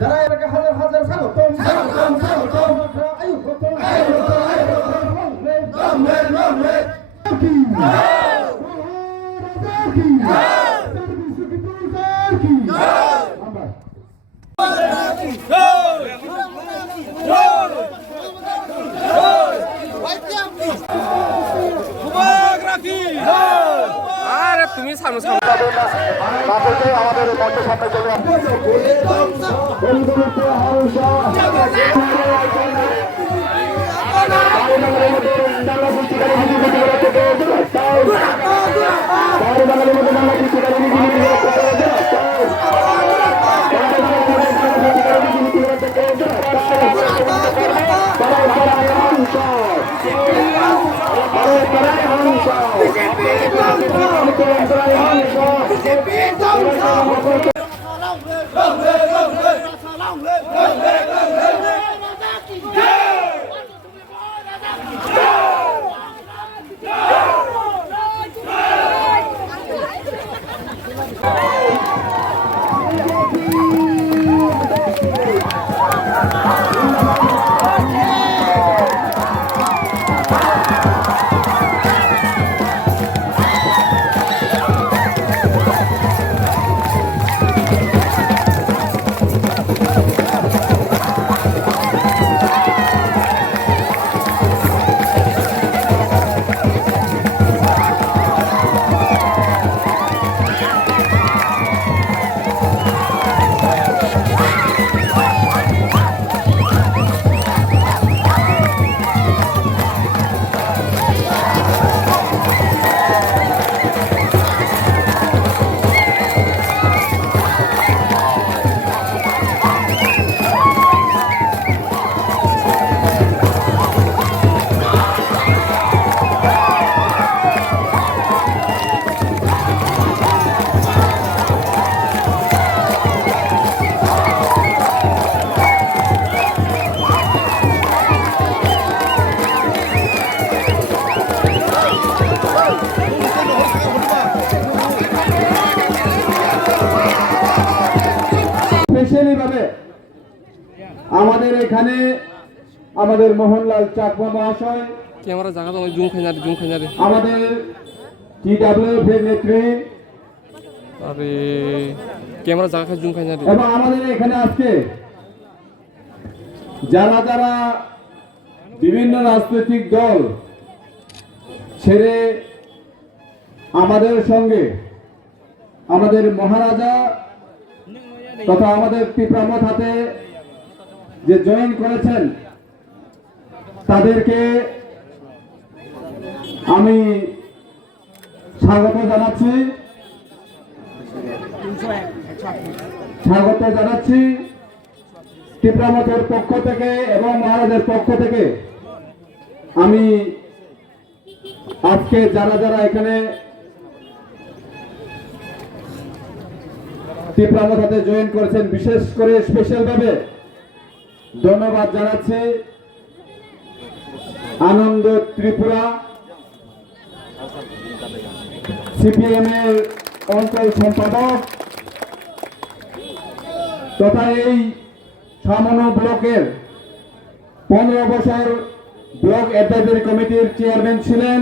যারা এলাকা হাজার হাজার স্বাগতম স্বাগতম স্বাগতম আইয়ুকুম আরে তুমি সামনে সামনে আমাদের মঞ্চের সামনে চলে আমাদের এখানে আমাদের মোহনলাল চাকমা মহাশয় ক্যামেরা জায়গা তো জুম খাই না রে আমাদের টিডব্লিউএফ এর নেত্রী আরে ক্যামেরা জায়গা খাই জুম খাই না রে এবং আমাদের এখানে আজকে যারা যারা বিভিন্ন রাজনৈতিক দল ছেড়ে আমাদের সঙ্গে আমাদের মহারাজা তথা আমাদের পিপরামত হাতে যে জয়েন করেছেন তাদেরকে আমি স্বাগত জানাচ্ছি পিপরামতের পক্ষ থেকে এবং মহারাজের পক্ষ থেকে। আমি আজকে যারা যারা এখানে পিপরামত হাতে জয়েন করেছেন বিশেষ করে স্পেশাল ভাবে ধন্যবাদ জানাচ্ছি আনন্দ ত্রিপুরা সিপিএম এর অঞ্চল সম্পাদক তথা এই সামনো ব্লকের 15 বছর ব্লক অ্যাডভাইজারি কমিটির চেয়ারম্যান ছিলেন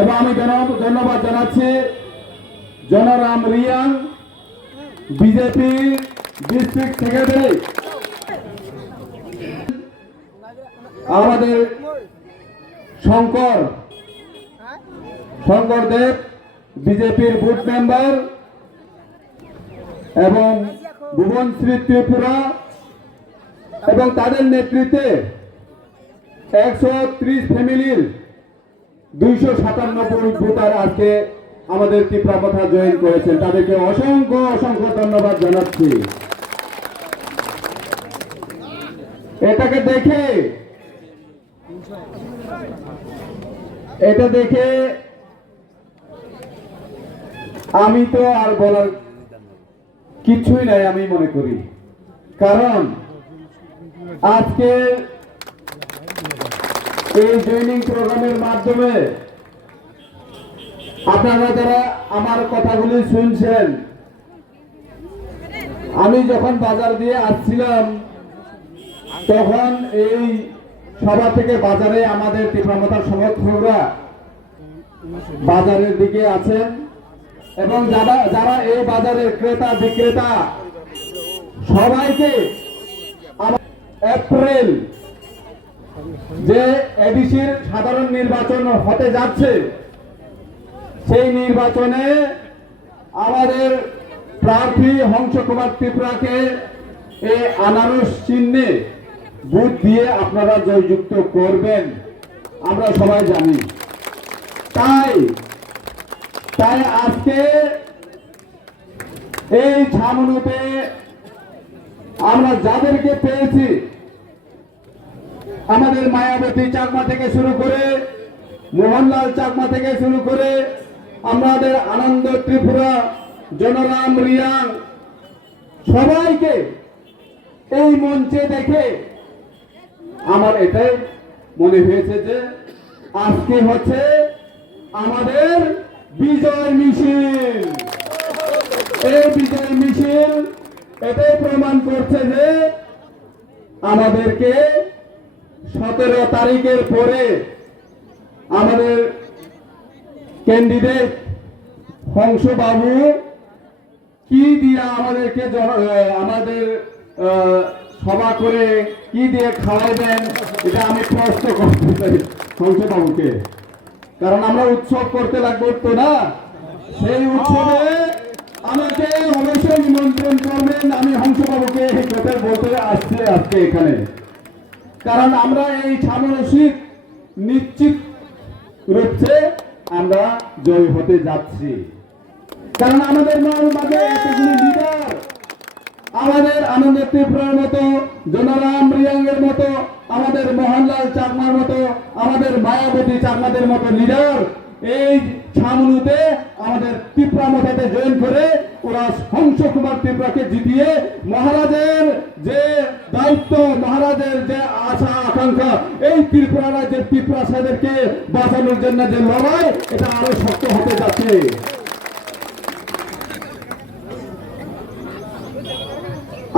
এবং আমি ধন্যবাদ জানাচ্ছি জনরাম রিয়াং বিজেপি ডিস্ট্রিক্ট সেক্রেটারি আমাদের শঙ্কর দেব বিজেপির বুথ মেম্বার এবং ভুবনশ্রী ত্রিপুরা এবং তাদের নেতৃত্বে 130 ফ্যামিলির 297 ভোটার আজকে আমাদের পিপরামথা জয়েন করেছেন। তাদেরকে অসংখ্য অসংখ্য ধন্যবাদ জানাচ্ছি। এটা দেখে আমি তো আর বলার কিছুই নাই আমি মনে করি, কারণ আজকে এই জয়েনিং প্রোগ্রামের মাধ্যমে আপনারা যারা আমার কথাগুলি শুনছেন, আমি যখন বাজার দিয়ে আসছিলাম তখন এই সভা থেকে বাজারে আমাদের তীব্রমতার সমর্থকরা বাজারের দিকে আছেন এবং যারা যারা এই বাজারের ক্রেতা বিক্রেতা সবাইকে এপ্রিল যে এডিসির সাধারণ নির্বাচন হতে যাচ্ছে, সেই নির্বাচনে আমাদের প্রার্থী হংস কুমার ত্রিপুরাকে এই আনারস চিহ্নে ভোট দিয়ে আপনারা জয়যুক্ত করবেন, আমরা সবাই জানি। তাই আজকে এই ছামনুতে আমরা যাদেরকে পেয়েছি, আমাদের মায়াবতী চাকমা থেকে শুরু করে, মোহনলাল চাকমা থেকে শুরু করে, আমাদের আনন্দ ত্রিপুরা, জনরাম রিয়াং, সবাইকে এই মঞ্চে দেখে আমার এটাই মনে হয়েছে যে আজকে হচ্ছে আমাদের বিজয় মিছিল। এই বিজয় মিছিল এটাই প্রমাণ করছে যে আমাদেরকে 17 তারিখের পরে আমাদের ক্যান্ডিডেট হংসবাবু কি দিয়ে আমাদেরকে আমাদের সভা করে কি দিয়ে খাওয়াইবেন, এটা আমি প্রশ্ন করতে চাই হংসবাবুকে। কারণ আমরা উৎসব করতে লাগবো তো না, সেই উৎসবে আমাকে অবশ্যই নিমন্ত্রণ করবেন। আমি হংসবাবুকে এই কথা বলতে আসছি আজকে এখানে, কারণ আমরা এই সামরসিক নিশ্চিত রূপে আমরা জয় হতে যাচ্ছি। কারণ আমাদের মাঝে এতগুলি লিডার, আমাদের আনন্দ ত্রিপুরার মতো, জনরাম রিয়াংয়ের মতো, আমাদের মোহনলাল চাকমার মতো, আমাদের মায়াবতী চাকমাদের মতো লিডার এই ছামনুতে আমাদের ত্রিপুরা মতাতে জয়েন করে ওরা হংস কুমার ত্রিপুরাকে জিতিয়ে মহারাজের যে দায়িত্ব, মহারাজের যে আশা আকাঙ্ক্ষা, এই ত্রিপুরা রাজ্যের ত্রিপুরাসাদেরকে বাঁচানোর জন্য যে লড়াই, এটা আরো শক্ত হতে যাচ্ছে।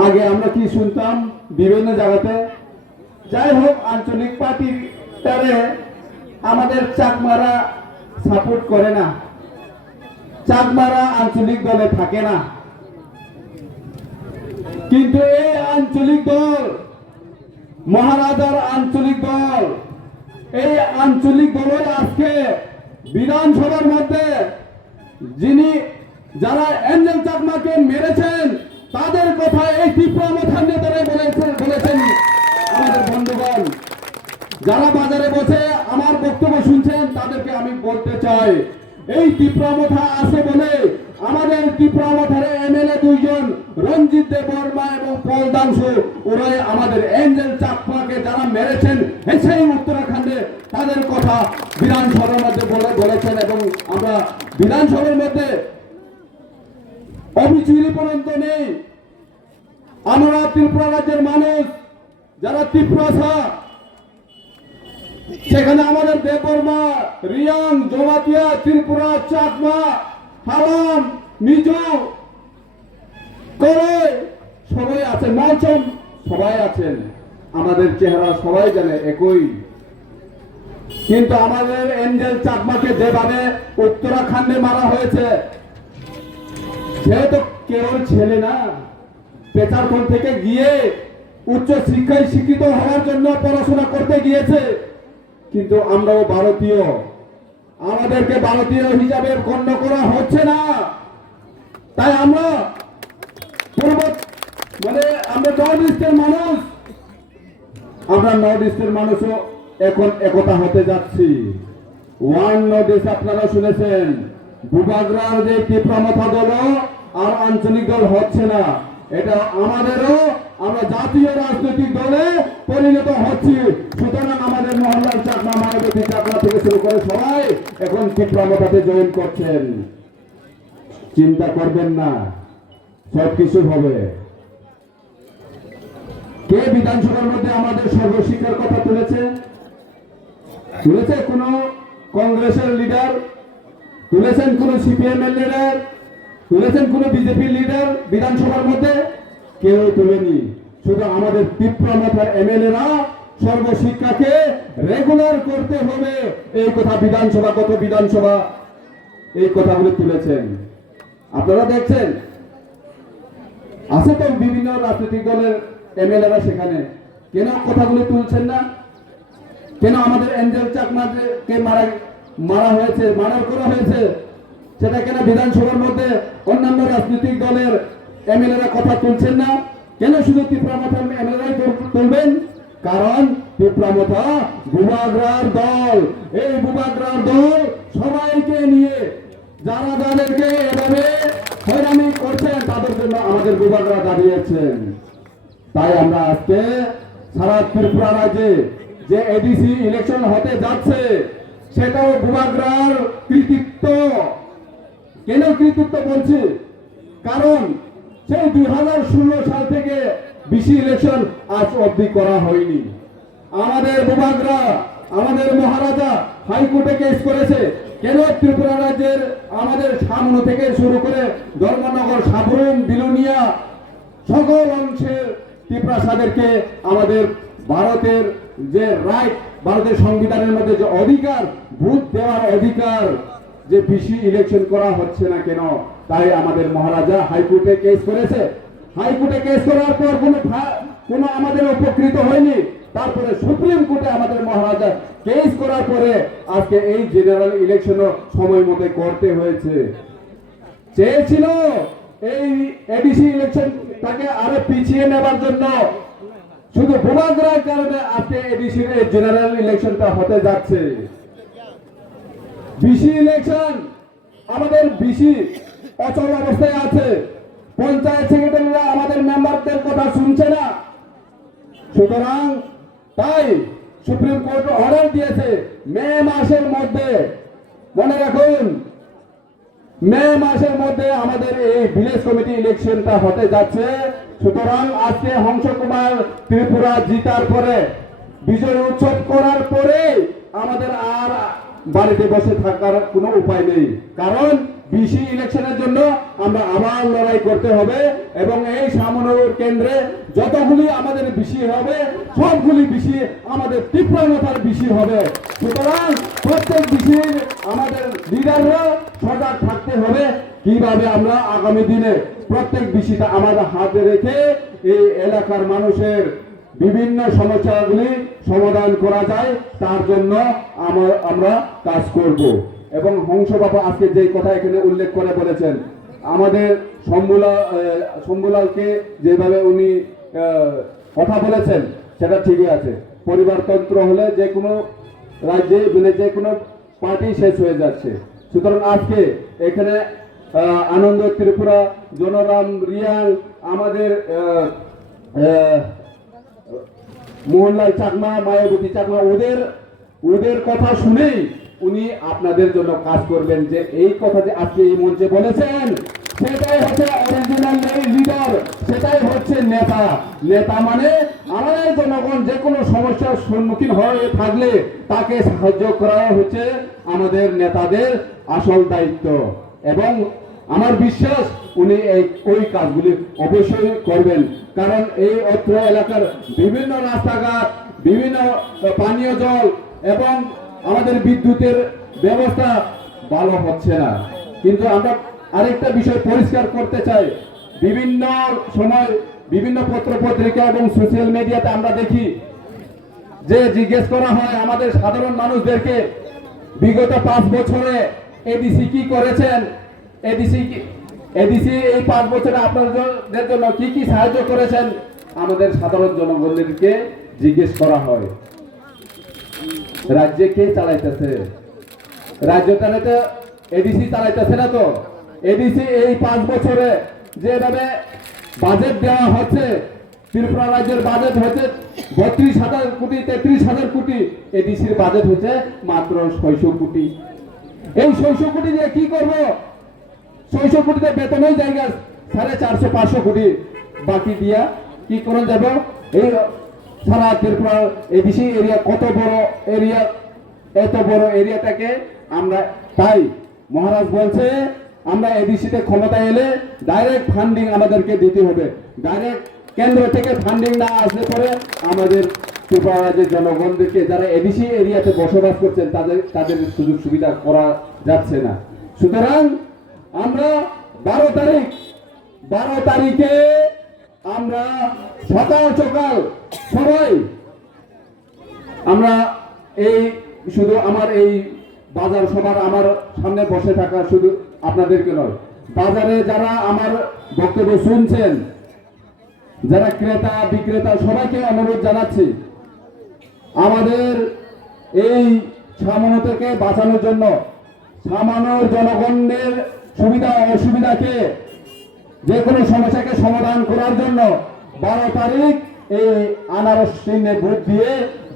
আগে আমরা কি শুনতাম বিভিন্ন জায়গাতে, যাই হোক আঞ্চলিক পার্টি আমাদের চাকমারা সাপোর্ট করে না, চাকমারা আঞ্চলিক দলে থাকে না। কিন্তু এই আঞ্চলিক দল, মহারাজার আঞ্চলিক দল, এই আঞ্চলিক দলের আজকে বিধানসভার মধ্যে যারা এঞ্জেল চাকমাকে মেরেছেন তাদের কথা এই ত্রিপুরা মথার নেতারা বলেছেন। আমাদের বন্ধুগণ যারা বাজারে বসে আমার বক্তব্য শুনছেন, তাদেরকে আমি বলতে চাই, এই ত্রিপুরা মথা আছে বলে আমাদের ত্রিপুরা মথার এমএলএ 2 জন, রঞ্জিত দেববর্মা এবং পলদাংশু, ওরাই আমাদের এঞ্জেল চাকমাকে যারা মেরেছেন সেই উত্তরাখণ্ডে, তাদের কথা বিধানসভার মধ্যে বলেছেন। এবং আমরা বিধানসভার মধ্যে অবিচুরি পর্যন্ত নেই। আমরা ত্রিপুরা রাজ্যের মানুষ যারা ত্রিপুরা, সেখানে আমাদের দেববর্মা, রিয়াং, জমাতিয়া, ত্রিপুরা, চাকমা, হালাম, মিজো, করে সবাই আছেন, মালচম সবাই আছেন। আমাদের চেহারা সবাই জানে একই। কিন্তু আমাদের এঞ্জেল চাকমাকে যেভাবে উত্তরাখণ্ডে মারা হয়েছে, সে তো কেবল ছেলে না, পেচারখন থেকে গিয়ে উচ্চ শিক্ষায় শিক্ষিত হওয়ার জন্য পড়াশোনা করতে গিয়েছে। কিন্তু আমরাও ভারতীয়, আমাদেরকে ভারতীয় হিসাবে গণ্য করা হচ্ছে না। তাই আমরা আমরা নর্থ ইস্টের মানুষ, আমরা নর্থ ইস্টের মানুষও এখন একতা হতে যাচ্ছি। ওয়ান নর্থ ইস্ট আপনারা শুনেছেন, ভূভাগরার যে ত্রিপুরা মথা দল আর আঞ্চলিক দল হচ্ছে না, এটা আমাদেরও, আমরা জাতীয় রাজনৈতিক দলে পরিণত হচ্ছি। সুতরাং আমাদের মোহনলাল চাকমা, মায়াবতী চাকমা থেকে শুরু করে সবাই এখন ত্রিপুরা মথাতে জয়েন করছেন। চিন্তা করবেন না, সব কিছু হবে। কে বিধানসভার মধ্যে আমাদের সর্বশিক্ষার কথা তুলেছে? তুলেছে কোন কংগ্রেসের লিডার? তুলেছেন কোন সিপিএম এর লিডার? তুলেছেন কোন বিজেপি লিডার বিধানসভার মধ্যে? কেউ তুলেনি। শুধু আমাদের তীব্রমাত্রার এমএলএরা সর্বশিক্ষাকে রেগুলার করতে হবে এই কথা গত বিধানসভা এই কথাগুলো তুলেছেন। আপনারা দেখছেন আছে তো বিভিন্ন রাজনৈতিক দলের এমএলএরা সেখানে, কেন কথাগুলো তুলছেন না? কেন আমাদের এঞ্জেল চাকমাকে মার্ডার করা হয়েছে সেটা কেন বিধানসভার মধ্যে অন্যান্য রাজনৈতিক দলের এমএলএরা কথা তুলছেন না? কেন শুধু তীব্রমাথার এমএলএরাই তুলবেন? কারণ তীব্রমাথা বুবাগ্রার দল, এই বুবাগ্রার দল সবাইকে নিয়ে যারা যাদেরকে এভাবে হয়রানি করছেন তাদের জন্য আমাদের বুবাগ্রা দাঁড়িয়েছেন। তাই আমরা আজকে সারা ত্রিপুরা রাজ্যে যে এডিসি ইলেকশন হতে যাচ্ছে সেটাও বুবাগ্রার কৃতিত্ব। কেন কৃতিত্ব বলছি? কারণ সেই 2016 সাল থেকে বিসি ইলেকশন আজ অবধি করা হয়নি। আমাদের বুবাগ্রা, আমাদের মহারাজা হাইকোর্টে কেস করেছে। কেন ত্রিপুরা রাজ্যের আমাদের সামনে থেকে শুরু করে ধর্মনগর, সাবরুম, বিলুনিয়া সকল অংশের ত্রিপ্রাসাদেরকে আমাদের ভারতের যে রাইট, ভারতের সংবিধানের মধ্যে যে অধিকার, ভোট দেওয়ার অধিকার, যে বিসি ইলেকশন করা হচ্ছে না কেন? তাই আমাদের মহারাজা হাইকোর্টে কেস করেছে। হাইকোর্টে কেস করার পর কোনো আমাদের উপকৃত হয়নি। তারপরে সুপ্রিম কোর্টে আমাদের মহারাজা কেস করার পরে আজকে এই জেনারেল ইলেকশনও সময় মতো করতে হয়েছে। চেয়েছিল এই এডিসি ইলেকশনটাকে আরো পিছিয়ে নেবার জন্য, শুধু বুবাগ্রার কারণে আজকে এডিসির এই জেনারেল ইলেকশনটা হতে যাচ্ছে। বিসি ইলেকশন, আমাদের বিসি অচল অবস্থায় আছে। পঞ্চায়েত সেক্রেটারিরা আমাদের মেম্বারদের কথা শুনছে না। সুতরাং তাই সুপ্রিম কোর্ট অর্ডার দিয়েছে মে মাসের মধ্যে, মনে রাখুন, মে মাসের মধ্যে আমাদের এই ভিলেজ কমিটি ইলেকশনটা হতে যাচ্ছে। সুতরাং আজকে হংস কুমার ত্রিপুরা জিতার পরে, বিজয় উৎসব করার পরে আমাদের আর বাড়িতে বসে থাকার কোনো উপায় নেই। কারণ বিসি ইলেকশনের জন্য আমরা আবার লড়াই করতে হবে এবং এই সামনগর কেন্দ্রে যতগুলি আমাদের বিসি হবে সবগুলি বিসি আমাদের তীব্রমাত্রার বিসি হবে। সুতরাং প্রত্যেক বিসির আমাদের লিডাররা সজাগ থাকতে হবে কিভাবে আমরা আগামী দিনে প্রত্যেক বিসিটা আমাদের হাতে রেখে এই এলাকার মানুষের বিভিন্ন সমস্যাগুলি সমাধান করা যায়, তার জন্য আমরা কাজ করব। এবং হংস বাবা আজকে যে কথা এখানে উল্লেখ করে বলেছেন, আমাদের শম্ভুলালকে যেভাবে উনি কথা বলেছেন সেটা ঠিকই আছে। পরিবারতন্ত্র হলে যে কোনো রাজ্যে যে কোনো পার্টি শেষ হয়ে যাচ্ছে। সুতরাং আজকে এখানে আনন্দ ত্রিপুরা, জনরাম, রিয়াং, আমাদের মোহনলাল চাকমা, মায়াবতী চাকমা, ওদের কথা শুনেই উনি আপনাদের জন্য কাজ করবেন। যে এই কথা যে আজকে এই মঞ্চে বলেছেন সেটাই হচ্ছে অরিজিনাল লিডার, সেটাই হচ্ছে নেতা। নেতা মানে আমাদের জনগণ যে কোনো সমস্যার সম্মুখীন হয়ে থাকলে তাকে সাহায্য করা হচ্ছে আমাদের নেতাদের আসল দায়িত্ব। এবং আমার বিশ্বাস উনি ওই কাজগুলি অবশ্যই করবেন। কারণ এই অত্র এলাকার বিভিন্ন রাস্তাঘাট, বিভিন্ন পানীয় জল এবং আমাদের বিদ্যুতের ব্যবস্থা ভালো হচ্ছে না। কিন্তু আমরা আরেকটা বিষয় পরিষ্কার করতে চাই, বিভিন্ন সময় বিভিন্ন পত্র পত্রিকা এবং সোশ্যাল মিডিয়াতে আমরা দেখি যে জিজ্ঞেস করা হয় আমাদের সাধারণ মানুষদেরকে বিগত 5 বছরে এডিসি কি করেছেন, এডিসি এই 5 বছরে আপনাদের জন্য কি কি সাহায্য করেছেন। আমাদের সাধারণ জনগণদেরকে জিজ্ঞেস করা হয় রাজ্যে কে চালাইতেছে, রাজ্যটা তো এডিসি চালাইতেছে না। তো এডিসি এই 5 বছরে যেভাবে বাজেট দেওয়া হচ্ছে, ত্রিপুরা রাজ্যের বাজেট হচ্ছে 32,000 কোটি, 33,000 কোটি, এডিসির বাজেট হচ্ছে মাত্র 600 কোটি। এই 600 কোটি দিয়ে কি করব? 600 কোটিতে বেতনের জায়গা 450-500 কোটি বাকি দিয়া কি করে যাব? এই সারা ত্রিপুরা এডিসি এরিয়া কত বড় এরিয়া, এত বড় এরিয়াটাকে আমরা, তাই মহারাজ বলছে আমরা এডিসিতে ক্ষমতা এলে ডাইরেক্ট ফান্ডিং আমাদেরকে দিতে হবে। ডাইরেক্ট কেন্দ্র থেকে ফান্ডিং না আসলে পরে আমাদের ত্রিপুরা রাজ্যের জনগণদেরকে যারা এডিসি এরিয়াতে বসবাস করছেন তাদের সুযোগ সুবিধা করা যাচ্ছে না। সুতরাং আমরা 12 তারিখে আমরা সকাল সকাল সবাই আমরা এই শুধু আমার এই বাজার সভার আমার সামনে বসে থাকা শুধু আপনাদেরকে নয়, বাজারে যারা আমার বক্তব্য শুনছেন, যারা ক্রেতা বিক্রেতা সবাইকে অনুরোধ জানাচ্ছি আমাদের এই সামান্য থেকে বাঁচানোর জন্য, সামান্য জনগণের সুবিধা অসুবিধাকে, যে কোনো সমস্যাকে সমাধান করার জন্য 12 তারিখ এই আনারস চিহ্নে ভোট দিয়ে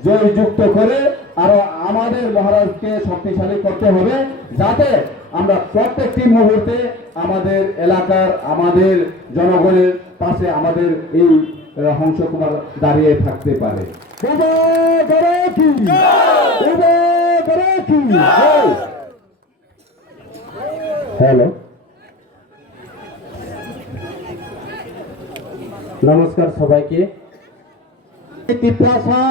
জয়যুক্ত করে আরো আমাদের মহারাজকে শক্তিশালী করতে হবে, যাতে আমরা প্রত্যেকটি মুহূর্তে আমাদের এলাকার আমাদের জনগণের পাশে আমাদের এই হংসকুমার দাঁড়িয়ে থাকতে পারে। হ্যালো, নমস্কার সবাইকে। ত্রিপুরা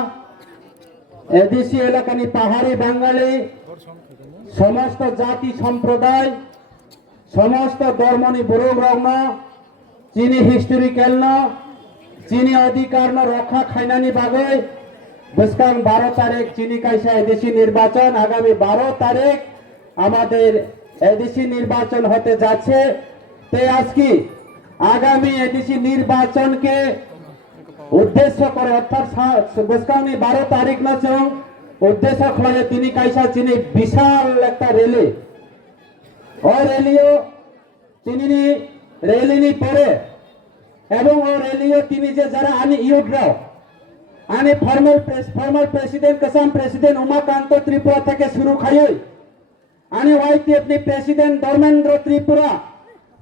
এদেশি এলাকানি পাহাড়ি বাঙালি সমস্ত জাতি সম্প্রদায় সমস্ত ধর্মনি বড় রগ্ন চিনি হিস্টোরিক্যাল ন চিনি অধিকার ন রক্ষা খাইনানি বাগৈ বুঝকান 12 তারিখ চিনি কাইসা এদেশি নির্বাচন, আগামী 12 তারিখ আমাদের এদেশি নির্বাচন হতে যাচ্ছে। তে আজকে আগামী এদেশি নির্বাচনকে উদ্দেশ্য করে অর্থাৎ বুঝকানি 12 তারিখ না চং উদ্দেশ্য করে তিনি কাইসা চিনি বিশাল একটা রেলি ও রেলিও তিনি রেলিনি পরে এবং ও রেলিও তিনি যে যারা আনি ইউডরাও আনি ফর্মাল প্রেসিডেন্ট কসাম প্রেসিডেন্ট উমাকান্ত ত্রিপুরা থেকে শুরু খাই আনি ওয়াইটিএফনি president Dharmendra Tripura,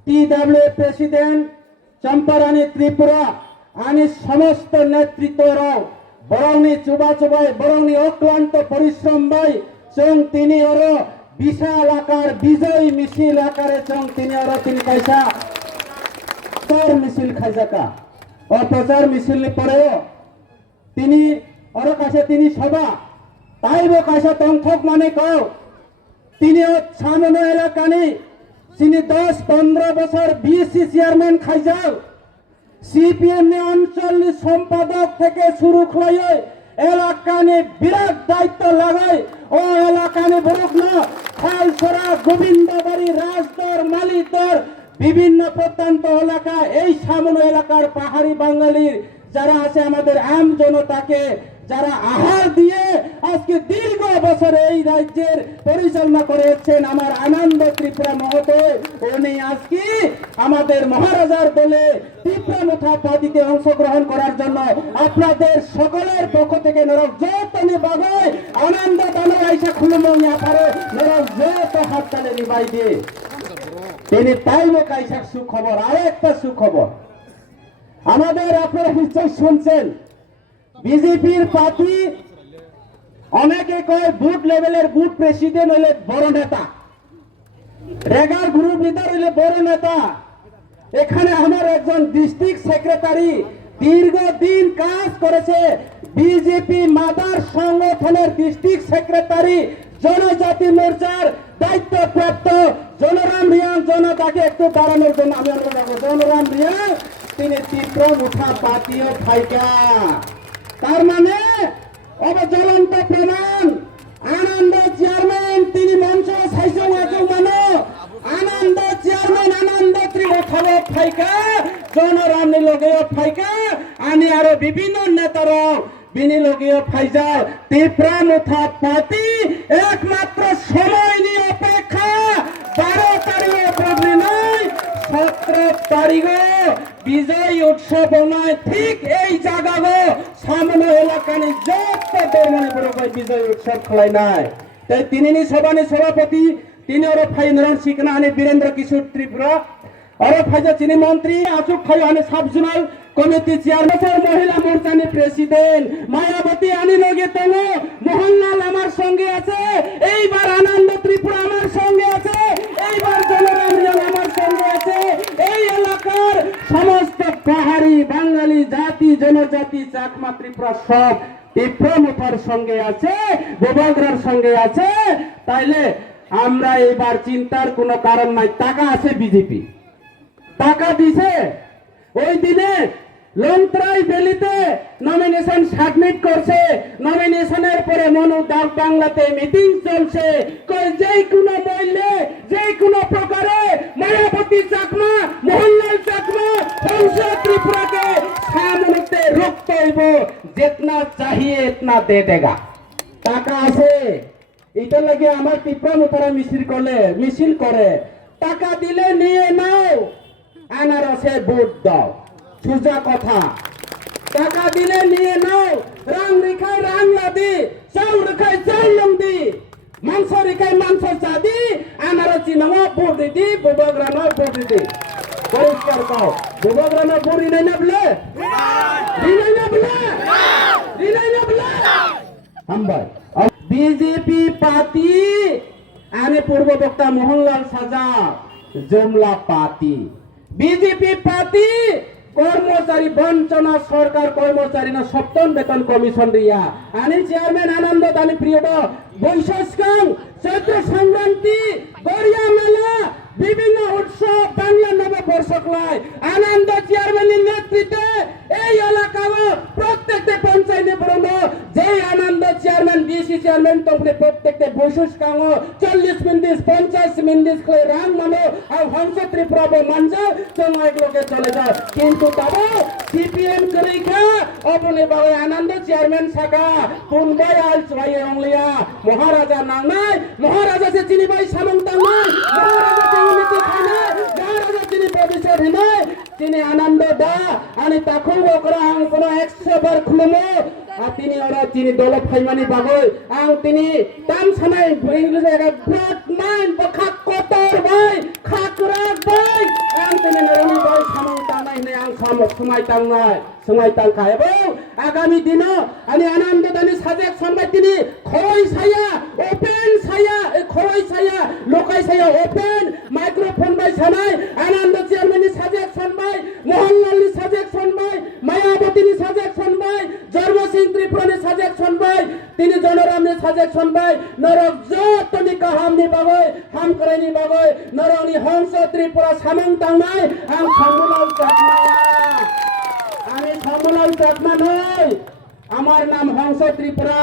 TW president Champarani Tripura আনি সমস্ত নেতৃত্বরাও বরংনি চুবাই বরংনি অক্লান্ত পরিশ্রম বাই চং তিনি ওর বিশাল আকার বিজয় মিছিল আকারে চং তিনি কাইসা মিছিল খাইজাকা ও প্রচার মিছিল পরেও তিনি ওর কাছে তিনি সভা তাইব কাইসা তংথক মানে কও তিনি সামান্য এলাকানি তিনি 10-15 বছর বিএসসি চেয়ারম্যান খাইজাও সিপিএম অঞ্চল সম্পাদক থেকে শুরু করে এলাকানি বিরাট দায়িত্ব লাগাই ও এলাকানি বরুক না খালসরা গোবিন্দবাড়ি রাজদর মালিকদর বিভিন্ন প্রত্যন্ত এলাকা এই সামান্য এলাকার পাহাড়ি বাঙালির যারা আছে আমাদের আম জনতাকে যারা আহার দিয়ে আজকে দীর্ঘ বছর এই রাজ্যের পরিচালনা করেছেন আমার আনন্দ ত্রিপুরা মহোদয়, উনি আজকে আমাদের মহারাজার দলে ত্রিপুরা মুথা পার্টিতে অংশগ্রহণ করার জন্য আপনাদের সকলের পক্ষ থেকে নরক যতনে বাগায় আনন্দ দানো আইসা খুলমনিয়া পারে নরক যত হাত তালে নিবাই দিয়ে তিনি তাইব কাইসা সুখবর। আরেকটা সুখবর আমাদের আপনারা নিশ্চয় শুনছেন বিজেপির প্রার্থী অনেকে কয় বুথ লেভেলের বুথ প্রেসিডেন্ট হইলে বড় নেতা, রেগার গ্রুপ লিডার হইলে বড় নেতা। এখানে আমার একজন ডিস্ট্রিক্ট সেক্রেটারি দীর্ঘদিন কাজ করেছে বিজেপি মাদার সংগঠনের ডিস্ট্রিক্ট সেক্রেটারি জনজাতি মোর্চার দায়িত্বপ্রাপ্ত জনরাম রিয়াং জনতাকে একটু দাঁড়ানোর জন্য আমি অনুরোধ করবো। জনরাম রিয়াং তিনি তীব্র মুঠা পাতিও থাইকা তার মানে অবজ্বলন্ত প্রমাণ আনন্দ চেয়ারম্যান তিনি মঞ্চ সাইসং মানে আনন্দ চেয়ারম্যান আনন্দ ত্রিমুঠাব থাইকা জনরামনি লগেও থাইকা আনি আরো বিভিন্ন নেতারা বিনি লগেও ফাইজাও তীব্র মুঠা পাতি একমাত্র সময় নিয়ে অপেক্ষা 12 তারিখে বদলি নয় 17 তারিখে বিজয় উৎসব নয় ঠিক এই জায়গা সামনে এলাকানি যত ধর্মনি বড় বিজয় উৎসব খেলাই নাই তাই তিনি সভানি সভাপতি তিনি ওর ফাই নরন শিকনা আনি বীরেন্দ্র কিশোর ত্রিপুরা और फाइजा चीनी मंत्री आचुक खाई आने सब जुनाल কমিটি চেয়ারম্যান মহিলা মোর্চানি প্রেসিডেন্ট মায়াবতী আনি লগে তল মোহনলাল আমার সঙ্গে আছে, এইবার আনন্দ ত্রিপুরা আমার সঙ্গে আছে, এইবার জনরঞ্জন আমার সঙ্গে আছে। এই এলাকার সমস্ত পাহাড়ি বাঙালি জাতি জনজাতি চাকমা ত্রিপুরা সব তীব্রমথার সঙ্গে আছে, বোবাগ্রার সঙ্গে আছে। তাইলে আমরা এবার চিন্তার কোনো কারণ নাই। টাকা আছে, বিজেপি টাকা দিছে। ওই দিনে লন্ত্রাই বেলিতে নমিনেশন সাবমিট করছে, নমিনেশনের পরে মনু ডাক বাংলাতে মিটিং চলছে, যে কোনো মূল্যে যে কোনো প্রকারে মায়াবতী চাকমা মোহনলাল চাকমা হংস ত্রিপুরাকে সামনে রুখত হইব, যেতনা চাহিয়ে ইতনা দে দেগা। টাকা আছে, এটা লাগে আমার তীব্রমতারা মিছিল করে টাকা দিলে নিয়ে নাও, আনারসে ভোট দাও, সোজা কথা। টাকা দিলে নিয়ে নাও, রাং রেখায় রাং লাদি, চাউল রেখায় চাউল লংদি, মাংস রেখায় মাংস চাদি, আনারসি নাও ভোট দিদি, বুবাগ্রানো ভোট দিদি। পরিষ্কার কাও, বুবাগ্রানো ভোট দিনাই না বলে, দিনাই না বলে, দিনাই না বলে। হামবাই বিজেপি পার্টি আনে পূর্ব বক্তা মোহনলাল সাজা জমলা পার্টি। বিজেপি পার্টি কর্মচারী বঞ্চনা সরকার কর্মচারী না সপ্তম বেতন কমিশন রিয়া আনি চেয়ারম্যান আনন্দ দানি প্রিয় বৈশাখ চৈত্র সংক্রান্তি গড়িয়া মেলা বিভিন্ন উৎসব বাংলা নববর্ষকলায় আনন্দ চেয়ারম্যানের নেতৃত্বে এই এলাকার প্রত্যেকটা পঞ্চায়েতে বরণ যে আনন্দ চেয়ারম্যান ডিসি চেয়ারম্যান তোমরা প্রত্যেকটা বৈশাখ 40 মিনিট 50 মিনিট করে রান মানো আর হংস ত্রিপুরা মানজা সময় লোকে চলে যায়। কিন্তু তবে সিপিএম করেখা অপনে বাবা আনন্দ চেয়ারম্যান শাখা পুনবাই আল ভাই অংলিয়া মহারাজা নাংনাই মহারাজা সে চিনি ভাই সামন্তা নাই মহারাজা চিনি খানা মহারাজা চিনি প্রবিচার হিনে চিনি আনন্দ দা আনি তাকু ওকরা আং কোন 100 বার খুলমো তিনি ওরা তিনি দল ফাইমানি বাগই আং তিনি টান সানাই ইংলিশে একটা ব্রড মাইন্ড বখা কতর ভাই খাকরা ভাই আং তিনি নরমি ভাই সামন্তা নাই নে আং সময় টাংনাই সময় টাংকা এবং আগামী দিন আনি আনন্দ দানি সাজেক সন্বাই তিনি খই ছায়া ওপেন ছায়া খই ছায়া লোকাই ছায়া ওপেন মাইক্রোফোন বাই ছানাই আনন্দ চেয়ারম্যান সাজেক সন্বাই মোহনলাল সাজেক সন্বাই মায়াবতী সাজেক সন্বাই জন্ম সিং ত্রিপুরা সাজেক সন্বাই তিনি জনরাম সাজেক সন্বাই নরক যতনি কাহামনি বাগই হাম করেনি বাগই নরনি হংস ত্রিপুরা সামং টাংনাই আম সম্মলাল চাকমায়া আমি সম্মলাল চাকমা নই আমার নাম হংস ত্রিপুরা।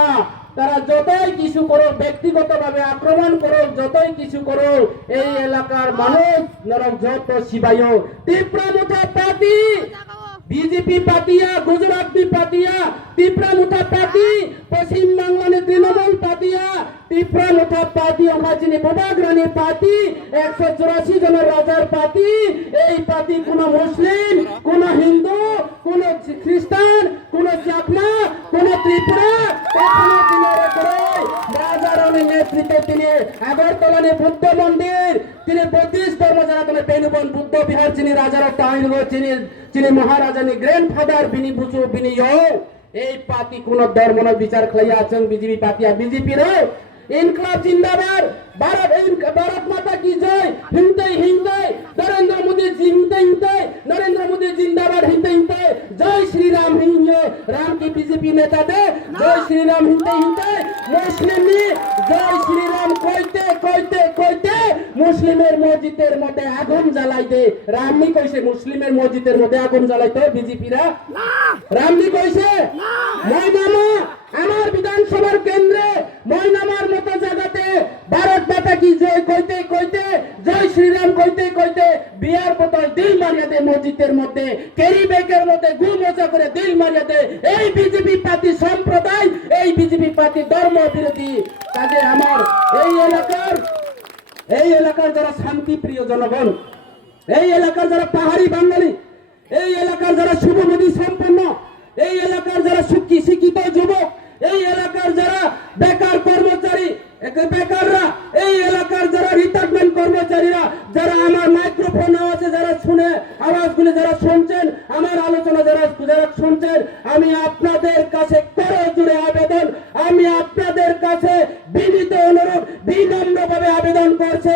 তারা যতই কিছু করো ব্যক্তিগতভাবে আক্রমণ করো যতই কিছু করো এই এলাকার মানুষ নরক যত শিবায় ত্রিপুরা মুঠা পার্টি বিজেপি পার্টিয়া গুজরাট পার্টিয়া ত্রিপুরা মুঠা পার্টি পশ্চিম বাংলা তৃণমূল পার্টিয়া ত্রিপুরা মুঠা পার্টি আমরা চিনি বোবাগ্রানি পার্টি 184 জনের রাজার পার্টি। এই পার্টি কোন মুসলিম কোন হিন্দু কোন খ্রিস্টান কোন চাকমা কোন ত্রিপুরা কখনো দিনের করে রাজার নেতৃত্বে তিনি আগরতলা বুদ্ধ মন্দির তিনি বৌদ্ধিস্ট ধর্ম যারা তুমি বেনুবন বুদ্ধ বিহার চিনি রাজার টাইম চিনি চিনি মহারাজানি গ্র্যান্ডফাদার বিনি বুচু বিনি এই পার্টি কোন ধর্ম বিচার খাইয়া আছেন বিজেপি পার্টি আর বিজেপির ইনকলাব জিন্দাবাদ भारत माता की जय हिंदे हिंदे नरेंद्र मोदी हिंदे हिंदे नरेंद्र मोदी जिंदाबाद हिंदे हिंदे जय श्री राम हिंदे राम की बीजेपी नेता दे जय श्री राम हिंदे हिंदे मुस्लिम जय श्री राम কইতে কইতে কইতে মুসলিমের মসজিদের মধ্যে আগুন জ্বালাই দে রামনি কইছে মুসলিমের মসজিদের মধ্যে আগুন জ্বালাইতে বিজেপিরা না রামনি কইছে ময়নামা আমার বিধানসভার কেন্দ্রে ময়নামার মতো জায়গাতে ভারত মাতা কি জয় কইতে কইতে জয় শ্রীরাম কইতে কইতে বিয়ার বোতল দিল মারিয়া দে মসজিদের মধ্যে কেরি ব্যাগের মধ্যে গু মোচা করে দিল মারিয়া দে এই বিজেপি পার্টি সম্প্রদায় এই বিজেপি পার্টি ধর্ম বিরোধী কাজে আমার এই এলাকার যারা শান্তি প্রিয় জনগণ এই এলাকার যারা পাহাড়ি বাঙালি এই এলাকার যারা শুভমতি সম্পন্ন এই এলাকার যারা শিক্ষিত যুবক এই এলাকার যারা বেকার কর্মচারী বেকাররা এই এলাকার যারা রিটায়ারমেন্ট কর্ম কর্মচারীরা যারা আমার মাইক্রোফোন আছে, যারা শুনে আওয়াজগুলি যারা শুনছেন, আমার আলোচনা যারা শুনছেন, আমি আপনাদের কাছে করজোড়ে আবেদন, আমি আপনাদের কাছে বিনীত অনুরোধ, বিনম্রভাবে আবেদন করছে,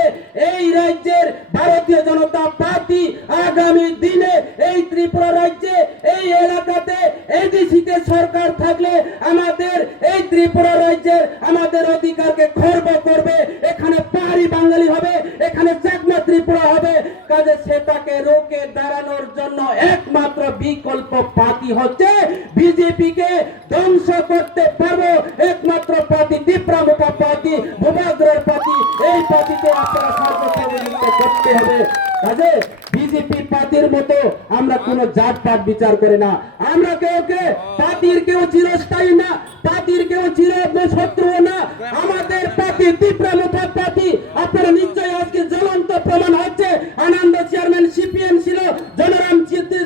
এই রাজ্যের ভারতীয় জনতা পার্টি আগামী দিনে এই ত্রিপুরা রাজ্যে এই এলাকাতে এডিসিতে সরকার থাকলে আমাদের এই ত্রিপুরা রাজ্যের আমাদের অধিকারকে খর্ব করবে। এখানে পাহাড়ি বাঙালি হবে, এখানে চাকমা ত্রিপুরা হবে। কাজে সেটাকে রোকে দাঁড়ানোর জন্য একমাত্র বিকল্প পার্টি হচ্ছে বিজেপিকে ধ্বংস করতে পারবো একমাত্র পার্টি ত্রিপুরা পার্টি, ভূমাগ্রহের পার্টি। এই পার্টিকে আপনারা সর্বসম্মত করতে হবে। কাজে বিজেপি পার্টির মতো আমরা কোনো জাতপাত বিচার করি না। আমরা কেউকে পার্টির কেউ চিরস্থায়ী না, পার্টির কেউ চির শত্রু না। আমাদের পার্টি ত্রিপুরা পার্টি। আপনারা নিশ্চয়ই আজকে জ্বলন্ত প্রমাণ হচ্ছে। আনন্দ চেয়ারম্যান সিপিএম ছিল,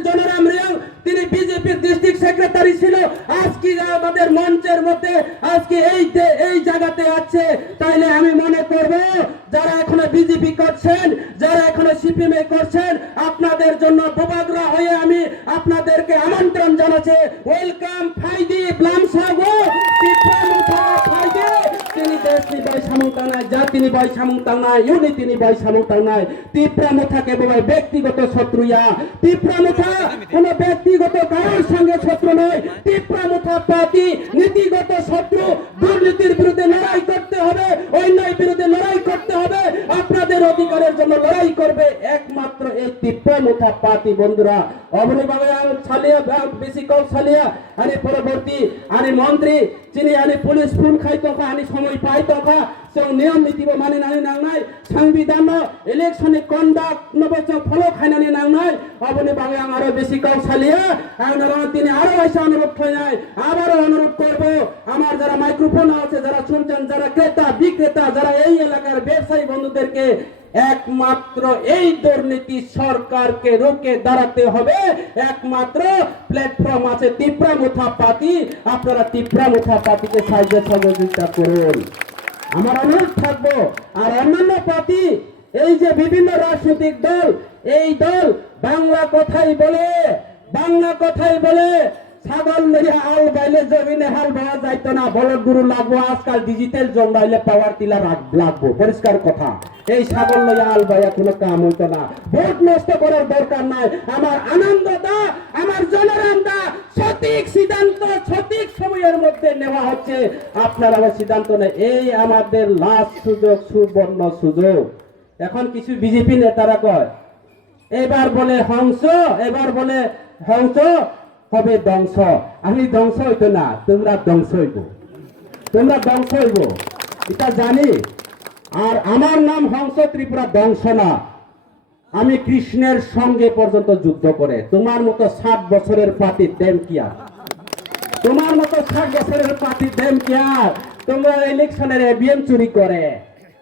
জনরাম রিয়াং তিনি বিজেপির ডিস্ট্রিক্ট সেক্রেটারি ছিল। আজকে আমাদের মঞ্চের মধ্যে আজকে এই জায়গাতে আছে। তাইলে আমি মনে করব যারা এখনো বিজেপি করছেন, যারা এখনো সিপিএম করছেন, আপনাদের জন্য বোবাগ্রা হয়ে আমি আপনাদেরকে আমন্ত্রণ জানাচ্ছি। ওয়েলকাম ফাইদি ব্লামসাগো ত্রিপুরা ফাইদি। তিনি দেশনি বয় সামুংতাং নাই, জাতিনি বয় সামুংতাং নাই, ইউনিটিনি বয় সামুংতাং নাই। ত্রিপুরা মুথাকে বয় ব্যক্তিগত শত্রুয়া। ত্রিপুরা মুথা কোনো ব্যক্তিগত কারোর সঙ্গে শত্রু নয়। ত্রিপুরা মুথা পার্টি নীতিগত শত্রু। দুর্নীতির বিরুদ্ধে লড়াই করতে হবে, অন্যায়ের বিরুদ্ধে লড়াই করতে হবে, আপনাদের অধিকারের জন্য লড়াই করবে একমাত্র এই ত্রিপুরা মুথা পার্টি। বন্ধুরা অবনীভাবে ছালিয়া বেশি কম ছালিয়া আনি পরবর্তী আনি মন্ত্রী চিনি আনি পুলিশ ফোন খাই তখা আনি সময় পাই তখা সব নিয়ম নীতি মানি নানি নাংনাই সংবিধান ইলেকশনে কন্ডাক্ট নবচ ফলো খাইনানি নাংনাই অবনীভাবে আরো বেশি কম ছালিয়া তিনি আরো এসে অনুরোধ খাই আবারও অনুরোধ করবো আমার যারা মাইক্রোফোন আছে, যারা শুনছেন, যারা ক্রেতা বিক্রেতা, যারা এই এলাকার ব্যবসায়ী বন্ধুদেরকে একমাত্র এই দুর্নীতি সরকারকে রুখে দাঁড়াতে হবে। একমাত্র প্ল্যাটফর্ম আছে ত্রিপুরা মুথা পার্টি। আপনারা ত্রিপুরা মুথা পার্টিকে সাহায্য সহযোগিতা করুন, আমার অনুরোধ থাকবো। আর অন্যান্য পার্টি এই যে বিভিন্ন রাজনৈতিক দল, এই দল বাংলা কথাই বলে, বাংলা কথাই বলে ছাগল লইয়া আল বাইলে জমিনে হাল বাওয়া যাইতো না, বলদ গরু লাগবো, আজকাল ডিজিটাল জমাইলে পাওয়ার টিলার লাগবো, পরিষ্কার কথা। এই ছাগল লইয়া আল বাইয়া কোনো কাম হইতো না। ভোট নষ্ট করার দরকার নাই। আমার আনন্দ দা, আমার জনরাম দা সঠিক সিদ্ধান্ত সঠিক সময়ের মধ্যে নেওয়া হচ্ছে। আপনারা আমার সিদ্ধান্ত নেই, এই আমাদের লাস্ট সুযোগ, সুবর্ণ সুযোগ। এখন কিছু বিজেপি নেতারা কয় এবার বলে হংস, এবার বলে হংস হবে ধ্বংস। আমি ধ্বংস হইতো না, তোমরা ধ্বংস হইব, তোমরা ধ্বংস হইব, এটা জানি। আর আমার নাম হংস ত্রিপুরা ধ্বংস না। আমি কৃষ্ণের সঙ্গে পর্যন্ত যুদ্ধ করে, তোমার মতো 60 বছরের পার্টির দেম কি আর, তোমার মতো 60 বছরের পার্টির দেম কি আর। তোমরা ইলেকশনের এবিএম চুরি করে,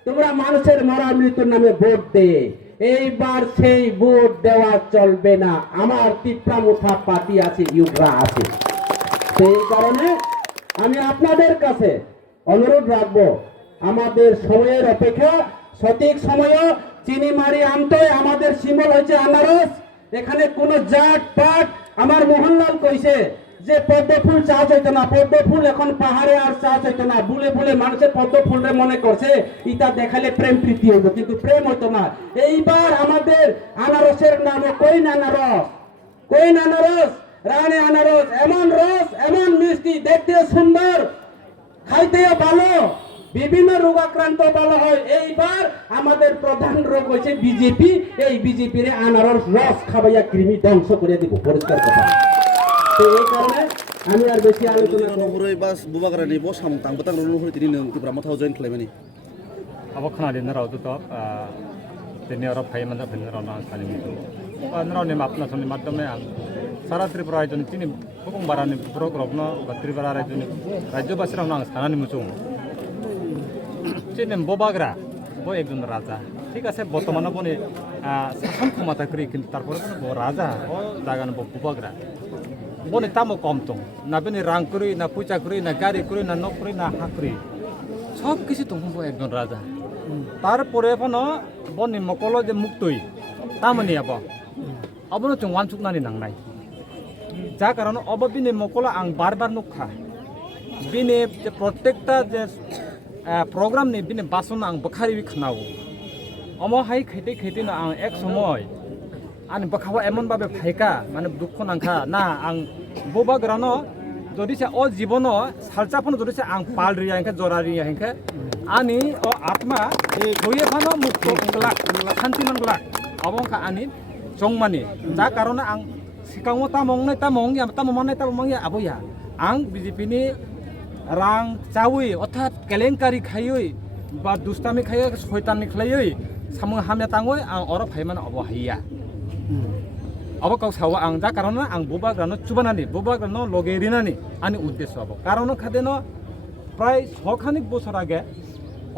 তোমরা মানুষের মরা মৃত্যুর নামে ভোট দে। এইবার সেই ভোট দেওয়া চলবে না। আমার ত্রিপুরা মুথা পার্টি আছে, ইউগ্রা আছে। সেই কারণে আমি আপনাদের কাছে অনুরোধ রাখবো, আমাদের সময়ের অপেক্ষা সঠিক সময় চিনি মারি আনতে আমাদের সিম্বল হয়েছে আনারস। এখানে কোনো জাত পাট, আমার মোহনলাল কইছে যে পদ্ম ফুল চাষ হইতো না, পদ্ম ফুল এখন পাহাড়ে আর চাষ হইতো না। বুলে বুলে মানুষের পদ্ম ফুলরে মনে করছে ইটা দেখালে প্রেম প্রীতি হইব, কিন্তু প্রেম হইতো না। এইবার আমাদের আনারসের নাম কইন আনারস, কইন আনারস, রানী আনারস। এমন রস, এমন মিষ্টি, দেখতে সুন্দর, খাইতেও ভালো, বিভিন্ন রোগ আক্রান্ত ভালো হয়। এইবার আমাদের প্রধান রোগ হয়েছে বিজেপি। এই বিজেপির আনারস রস খাবাইয়া কৃমি ধ্বংস করে দিব, পরিষ্কার কথা। তো এই কারণে আমি আর বেশি আলোচনা নগরই বাস বুবাগ্রানি বস সামতাং বতাং রুলু হই তিনি নং ত্রিপুরা মাথাও জয়েন খালাইমানি अब खोनादिन राव तो दिनै और फाइ मानजा फिन राव ना सानि मिथु राव ने मापना समनि माध्यमे आं सारा त्रिपुरा रायजोनि तिनि बुकुं बारानि प्रग्रामनो बा त्रिपुरा रायजोनि राज्यबासि राव ना सानानि मुचुं जेने बबाग्रा ब एकजन राजा ঠিক আছে বর্তমানে বনে শাসন ক্ষমতা করি কিন্তু তারপরে বনে রাজা ও জায়গা বুবাগ্রা বনে তামো কম দं না বেনি রাং করি না পয়সা করি না গাড়ি করি না ন করি না হা করি সব কিছু দं একজন রাজা তারপরে ফোন বনি মকল যে মুক্তই তামানি অবনো जों वानसुकनानै नांनाय जा कारण अब बिनि मकल आं बार नुखा बिनि प्रत्येकटा जे program ni bini bason ang bakari khnau omo hai khete na ang ek somoy an bakhawa emon babe phaika mane dukho nangkha na ang boba grano jodi se o jibono salchapon jodi se ang pal riya engke jora riya engke ani o atma hoye phano mukto ngla khanti mangla obongkha ani jongmani ja karone ang sikangmo tamong aboya ang BJP ni রাং চাউই অর্থাৎ কেলেঙ্কারি খাইই বা দুষ্টামি খাইই শয়তানি খাইই সামু হামে তাঙই আং অরব হাইমান of হাইয়া of cow সাওয়া আং যা কারণ আং বুবা গ্রানো চুবানানি বুবা গ্রানো লগেরিনানি আনি উদ্দেশ্য অব কারণ খাদেন প্রায় 6 খানিক বছর আগে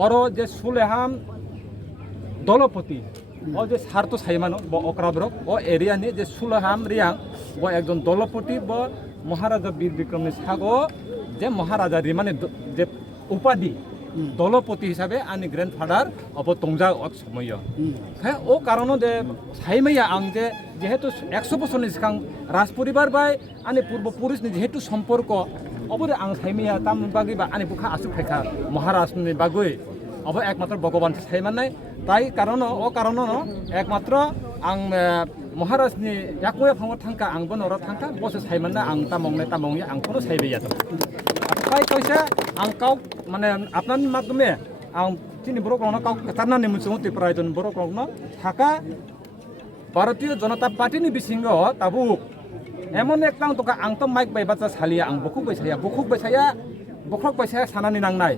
অর যে সুলেহাম দলপতি ও যে স্বার্থ সাইমানো ব অকরাব্রক ও এরিয়ানি যে সুলেহাম রিয়াং ব একজন দলপতি ব মহারাজা বীর বিক্রমনি সাগো যে মহারাজা রিমানে যে উপাধি দলপতি হিসাবে আনি গ্র্যান্ডফাদার অব তংজা অক সময় হ্যাঁ ও কারণ যে সাইমাইয়া আং যে যেহেতু 100 বছরনি সিগাং রাজ পরিবার বাই আনি পূর্বপুরুষনি যেহেতু সম্পর্ক অবরে আং সাইমাইয়া তাম বাগি বা আনি বুখা আসু ফাইখা মহারাজনি বাগৈ অব একমাত্র ভগবান সাইমানাই তাই কারণ ও কারণ একমাত্র আং মহারাজনি ইয়াকময়া ফাঙ্গ থাঙ্কা আংবো নর থাঙ্কা বসে সাইমানা আং তামংনি আং কোনো সাইবেয়া তো তাই কইছে আং কাউ মানে আপনার মাধ্যমে আং তিনি বড় কোনো কাউ তারনানি মুসুমতি প্রায়জন বড় কোনো থাকা ভারতীয় জনতা পার্টিনি বিসিঙ্গ তাবুক এমন একটা তোকা আং তো মাইক বাই বাচ্চা সালিয়া আং বখুক বাইসায়া সানানি নাংনাই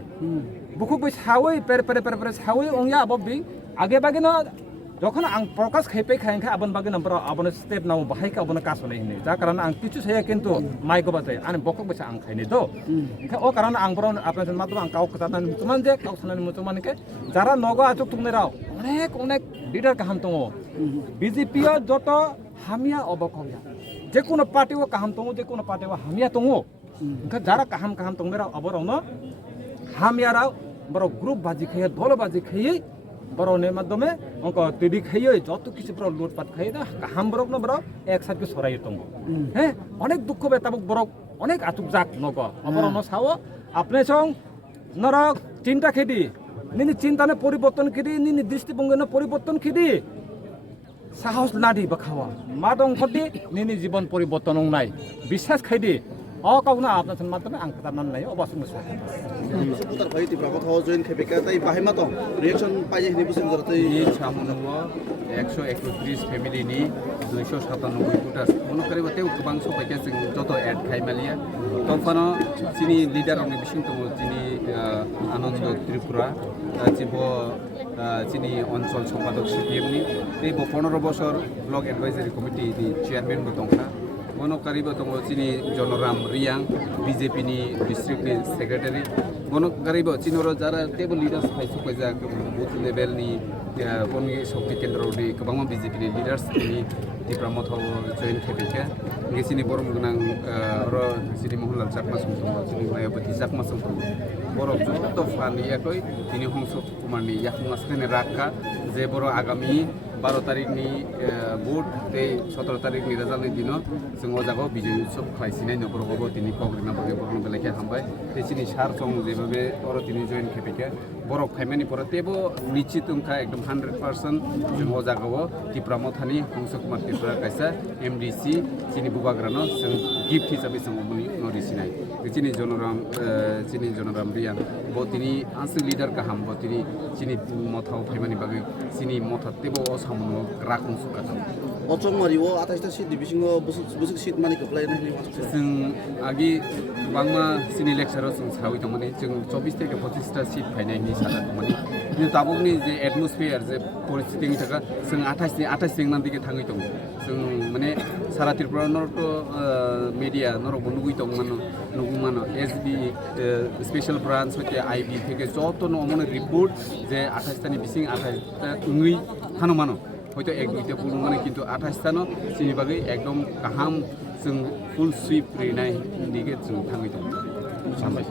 বখুক বাই সাওই পেরে সাওই ওংয়া আববি আগে বাগে না যখন আং প্রকাশ খাইপে খাইখা আবন বাগে নম্বর আবন স্টেপ নাও বাহাইকা আবন কাসনে হিনে যা কারণ আং কিছু সায়া কিন্তু মাইক বাতে আনি বখক বাইসা আং খাইনে তো ও কারণ আং বড় আপনাদের মাধ্যমে আং কাউ কথানানি মুসলমান যে কাউ সানানি মুসলমানকে যারা নগ আচক তুমনেরাও অনেক লিডার কাহাম দङ বিজেপি যত হামিয়া অবকয়া যে কোনো পার্টিও কাহাম দङ যে কোনো পার্টিও হামিয়া দङ যারা কাহাম দङনেরাও অবরনো হামিয়ারাও বড় গ্রুপ বাজি খাইয়ে দল বাজি খাইয়ে বড়নের মাধ্যমে অঙ্ক তৈরি খাইয়ে যত কিছু বড় লুটপাট খাইয়ে না হাম বরক না বড় একসাথে সরাই দङ হ্যাঁ অনেক দুঃখ বেতাবক বরক অনেক আতুক যাক নগ অবরন সাও আপনি সং নরক চিন্তা খেদি নিনি চিন্তানে পরিবর্তন খেদি নিনি দৃষ্টিভঙ্গিনে পরিবর্তন খেদি সাহস নাদি বাখাওয়া মা দং খদি নিনি জীবন পরিবর্তন নাই বিশ্বাস খাইদি অ কাউনা আপনার মাধ্যমে আং কাটানান নাই অবাসুং সা তার ভাই তিব্রা কথা জয়েন খেবেকা তাই বাহিমা তো রিঅ্যাকশন পাইয়ে হিনি বুঝিং জরাতেই এই সামনব 131 ফ্যামিলিनि 297 कुटा मनोकारि बते गोबां सबायके जों जत एड खाइमालिया तफानो जिनि लिडार अंनि बिसिं दङ जिनि आनन्द त्रिपुरा जिबो जिनि अञ्चल सम्पादक सिपिएमनि बे 15 বছর ब्लक एडभाइजरी कमिटिनि चेयारमेनबो दंखा मनोकारिबो दङ जिनि जनराम रियां बिजेपिनि डिस्ट्रिक्टनि सेक्रेटारि मनोकारिबो जिनरो जारा टेबल लिडार्स फाइसो फैजा बुथ लेभेलनि बनि शक्ति केन्द्रनि गोबां बिजेपिनि लिडार्सनि तिब्रा मथाव जयन खेबेके गेसिनि बरम गोनां र जिनि मोहनलाल चाकमासुं दङ जिनि मायावती चाकमासुं दङ बर जत फानियाखै दिनै हंसक कुमारनि याखुमासखने राखा जे बर आगामी 12 तारिखनि भोट 17 तारिखनि रेजाल्टनि दिन जों अजागाव बिजय उत्सव खालायसिनाय नबरगबो दिनै कग्रिना बगे बरन बेलेखे हामबाय तेसिनि सार सं जेबे अर दिनै जयन खेबेके बरक खायमानि पर तेबो निश्चित उनखा एकदम 100% जों अजागाव तिब्रा मथानि हंसक कुमार त्रिपुरा कायसा एमडीसी जिनि बुबाग्रानो जों गिफ्ट हिसाबै जों अमनि नरिसिनाय जिनि जनराम रियान बो दिनै आंसो लिडार गाहाम बो दिनै जिनि मथाव फायमानि बागै जिनि मथा तेबो सामनो राखुं सुकाता अचं मारिओ 28टा सिट डिभिजन बुसुक सिट मानि कप्लायना हिनि मानसिफोरा जों आगि बांमा सिनि लेक्चाराव जों सावै दं माने जों 24 থেকে 25टा सिट फायनायनि सादा दं माने नि दाबुनि जे एटमॉस्फेयर जे परिस्थितिनि थाखाय जों 28 जेंना दिगे थाङै दं जों माने सारा त्रिपुरा नरथ मिडिया नरक बनुगै दं नुगुमानो एसबी स्पेशल ब्रांच हते आईबी থেকে যত নমনে রিপোর্ট যে 28 টানি বিসিং 28 টা উঙ্গি থানো मानो হয়তো এক দুইটা পুরো মানে কিন্তু 28 টানো চিনি বাগै एकदम गाहाम जों फुल स्वीप रेनाय दिगे जों थाङै दं सामबाय